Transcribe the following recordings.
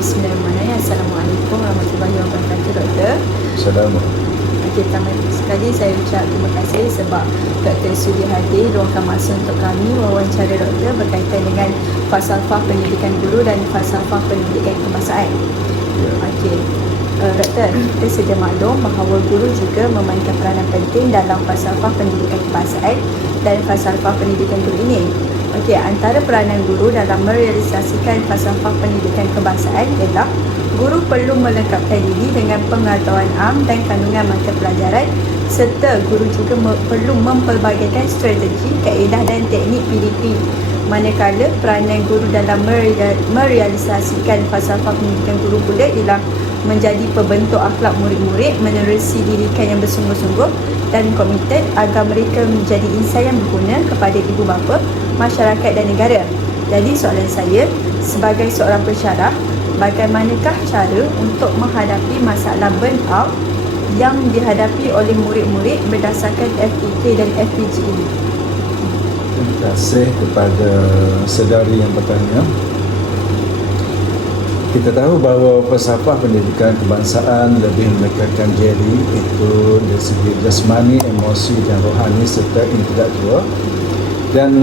Bismillahirrahmanirrahim. Assalamualaikum warahmatullahi wabarakatuh, Doktor. Assalamualaikum. Okey, pertama sekali saya ucap terima kasih sebab Doktor sudi hadir luangkan masa untuk kami wawancara Doktor berkaitan dengan falsafah pendidikan guru dan falsafah pendidikan kebangsaan. Okey. Doktor, kita sedia maklum bahawa guru juga memainkan peranan penting dalam falsafah pendidikan kebangsaan dan falsafah pendidikan guru ini. Okey, antara peranan guru dalam merealisasikan falsafah pendidikan kebangsaan ialah guru perlu melengkapkan diri dengan pengetahuan am dan kandungan mata pelajaran, serta guru juga perlu mempelbagaikan strategi, kaedah dan teknik PDP. Manakala peranan guru dalam merealisasikan falsafah pendidikan guru pula ialah menjadi pembentuk akhlak murid-murid, menerusi didikan yang bersungguh-sungguh dan komited agar mereka menjadi insan yang berguna kepada ibu bapa, masyarakat dan negara. Jadi soalan saya, sebagai seorang pensyarah, bagaimanakah cara untuk menghadapi masalah burnout yang dihadapi oleh murid-murid berdasarkan FPK dan FPG ini? Terima kasih kepada saudari yang bertanya. Kita tahu bahawa falsafah pendidikan kebangsaan lebih menekankan diri itu dari segi jasmani, emosi dan rohani serta intelektual, dan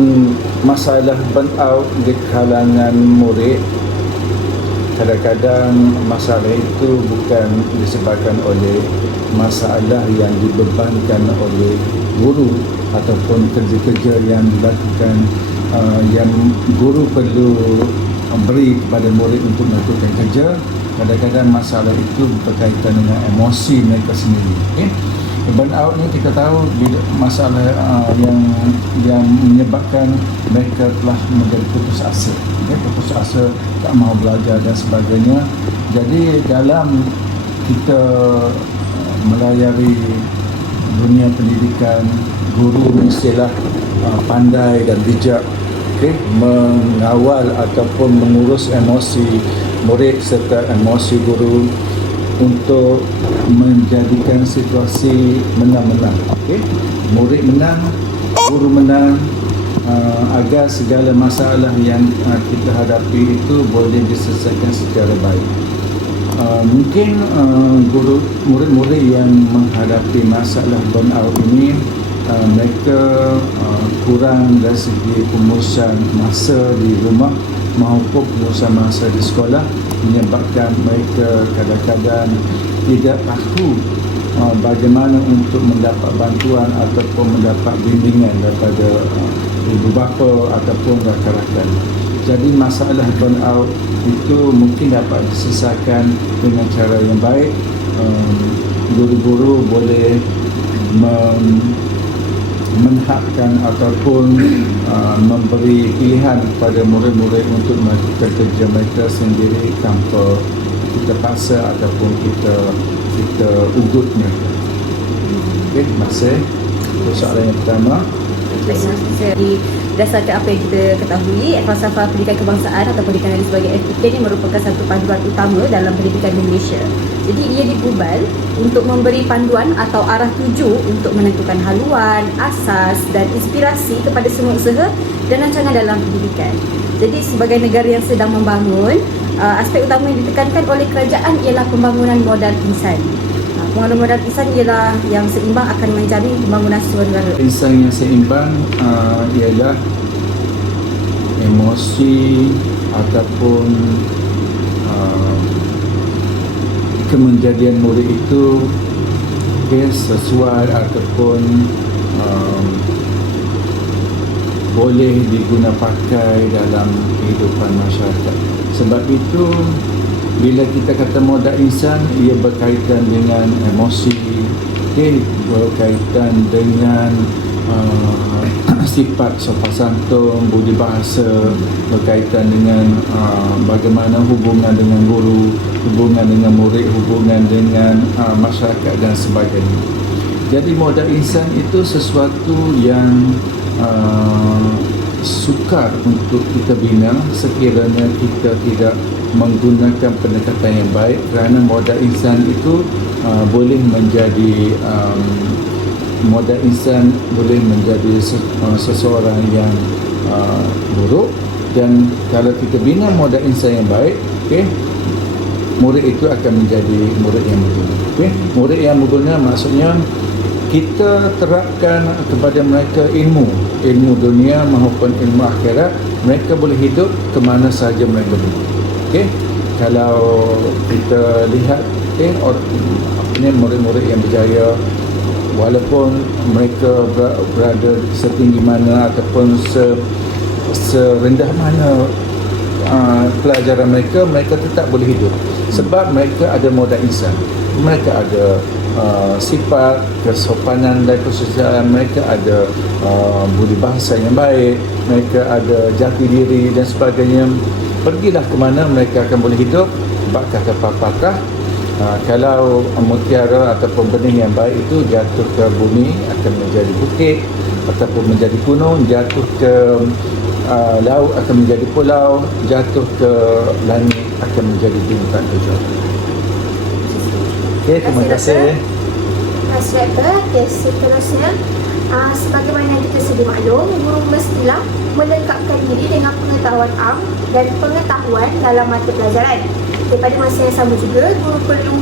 masalah burnout di kalangan murid kadang-kadang masalah itu bukan disebabkan oleh masalah yang dibebankan oleh guru ataupun kerja-kerja yang dilakukan yang guru perlu beri kepada murid untuk melakukan kerja. Kadang-kadang masalah itu berkaitan dengan emosi mereka sendiri. Okay? Burnout ni kita tahu masalah yang menyebabkan mereka telah menjadi putus asa. Okay? Putus asa, tak mahu belajar dan sebagainya. Jadi dalam kita melayari dunia pendidikan, guru mestilah pandai dan bijak, mengawal ataupun mengurus emosi murid serta emosi guru untuk menjadikan situasi menang-menang. Murid menang, guru menang, agar segala masalah yang kita hadapi itu boleh diselesaikan secara baik. Mungkin murid-murid yang menghadapi masalah burnout ini mereka kurang dari segi pengurusan masa di rumah maupun pengurusan masa di sekolah, menyebabkan mereka kadang-kadang tidak tahu bagaimana untuk mendapat bantuan ataupun mendapat bimbingan daripada ibu bapa ataupun rakan-rakan. Jadi masalah burnout itu mungkin dapat diselesaikan dengan cara yang baik. Guru-guru boleh menghakkan ataupun memberi pilihan kepada murid-murid untuk melakukan kerja mereka sendiri tanpa kita paksa ataupun kita ugut mereka. Okey, terima kasih. Soalan yang pertama. Berdasarkan apa yang kita ketahui, falsafah pendidikan kebangsaan atau pendidikan sebagai FPK ini merupakan satu panduan utama dalam pendidikan di Malaysia. Jadi ia dibubal untuk memberi panduan atau arah tuju untuk menentukan haluan, asas dan inspirasi kepada semua usaha dan rancangan dalam pendidikan. Jadi sebagai negara yang sedang membangun, aspek utama yang ditekankan oleh kerajaan ialah pembangunan modal insan. Pembangunan modal insan ialah yang seimbang akan menjamin pembangunan sebuah negara. Insan yang seimbang ialah emosi ataupun kemenjadian murid itu sesuai ataupun boleh diguna pakai dalam kehidupan masyarakat. Sebab itu bila kita kata modal insan, ia berkaitan dengan emosi, berkaitan dengan sifat sopan santun, budi bahasa, berkaitan dengan bagaimana hubungan dengan guru, hubungan dengan murid, hubungan dengan masyarakat dan sebagainya. Jadi modal insan itu sesuatu yang sukar untuk kita bina sekiranya kita tidak menggunakan pendekatan yang baik, kerana modal insan itu boleh menjadi modal insan boleh menjadi seseorang yang buruk. Dan kalau kita bina modal insan yang baik, murid itu akan menjadi murid yang berguna. Okay? Murid yang berguna maksudnya kita terapkan kepada mereka ilmu dunia maupun ilmu akhirat. Mereka boleh hidup ke mana sahaja mereka pergi. Okay? Kalau kita lihat murid-murid yang berjaya, walaupun mereka berada setinggi mana ataupun serendah mana pelajaran mereka tetap boleh hidup sebab mereka ada modal insan, mereka ada sifat kesopanan dan kesusiaan, mereka ada budi bahasa yang baik, mereka ada jati diri dan sebagainya. Pergilah ke mana mereka akan boleh hidup. Sebab kata pepatah, kalau mutiara ataupun benih yang baik itu jatuh ke bumi akan menjadi bukit, ataupun menjadi gunung, jatuh ke laut akan menjadi pulau, jatuh ke langit akan menjadi bintang tujuh. Okey, terima kasih. Terima kasih doktor. Okey, seterusnya sebagaimana kita sedia maklum, guru mestilah melengkapkan diri dengan pengetahuan am dan pengetahuan dalam mata pelajaran. Pada masa yang sama juga, guru perlu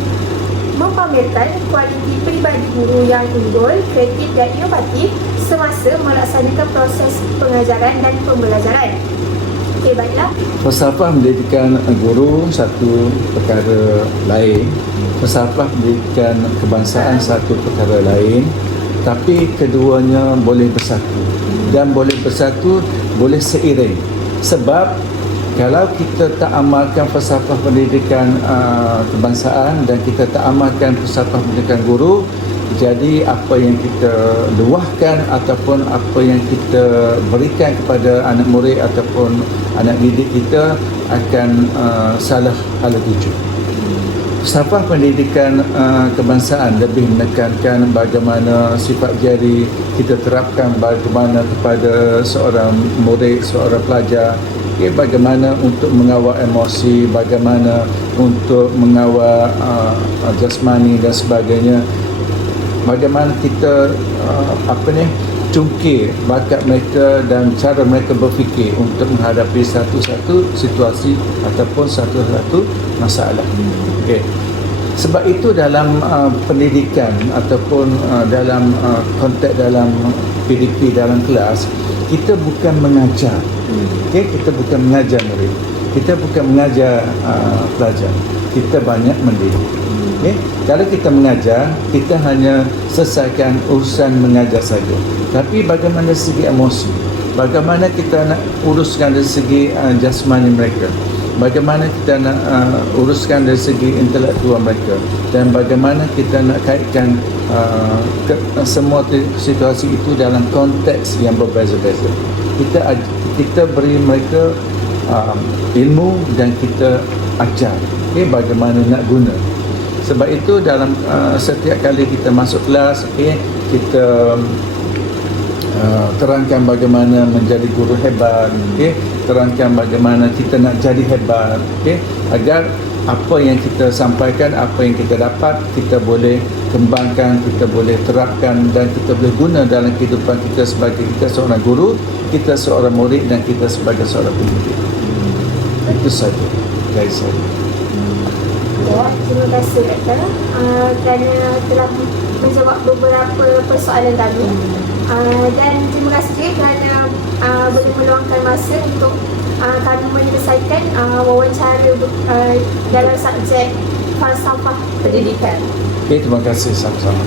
mempamerkan kualiti peribadi guru yang unggul, kreatif dan inovatif semasa melaksanakan proses pengajaran dan pembelajaran. Okey, baiklah. Falsafah mendidikan guru satu perkara lain, falsafah pendidikan kebangsaan satu perkara lain, tapi keduanya boleh bersatu dan boleh bersatu, boleh seiring. Sebab kalau kita tak amalkan falsafah pendidikan kebangsaan dan kita tak amalkan falsafah pendidikan guru, jadi apa yang kita luahkan ataupun apa yang kita berikan kepada anak murid ataupun anak didik kita akan salah hala tuju. Falsafah pendidikan kebangsaan lebih menekankan bagaimana sifat jari kita terapkan bagaimana kepada seorang murid, seorang pelajar, bagaimana untuk mengawal emosi, bagaimana untuk mengawal jasmani dan sebagainya, bagaimana kita cungkir bakat mereka dan cara mereka berfikir untuk menghadapi satu-satu situasi ataupun satu-satu masalah. Okay. Sebab itu dalam pendidikan ataupun dalam konteks dalam PDP dalam kelas, kita bukan mengajar. Okay? Kita bukan mengajar murid, kita bukan mengajar pelajar, kita banyak mendidik. Okay? Kalau kita mengajar, kita hanya selesaikan urusan mengajar saja. Tapi bagaimana dari segi emosi, bagaimana kita nak uruskan dari segi jasmani mereka, bagaimana kita nak uruskan dari segi intelektual mereka, dan bagaimana kita nak kaitkan semua situasi itu dalam konteks yang berbeza-beza. Kita beri mereka ilmu dan kita ajar bagaimana nak guna. Sebab itu dalam setiap kali kita masuk kelas, kita terangkan bagaimana menjadi guru hebat, terangkan bagaimana kita nak jadi hebat, agar apa yang kita sampaikan, apa yang kita dapat, kita boleh kembangkan, kita boleh terapkan dan kita boleh guna dalam kehidupan kita sebagai kita seorang guru, kita seorang murid dan kita sebagai seorang pendidik. Itu saja dari saya. Ya, terima kasih doktor kerana telah menjawab beberapa persoalan kami. Dan terima kasih juga kerana boleh meluangkan masa untuk kami menyelesaikan wawancara dalam subjek falsafah pendidikan. Terima kasih sama-sama.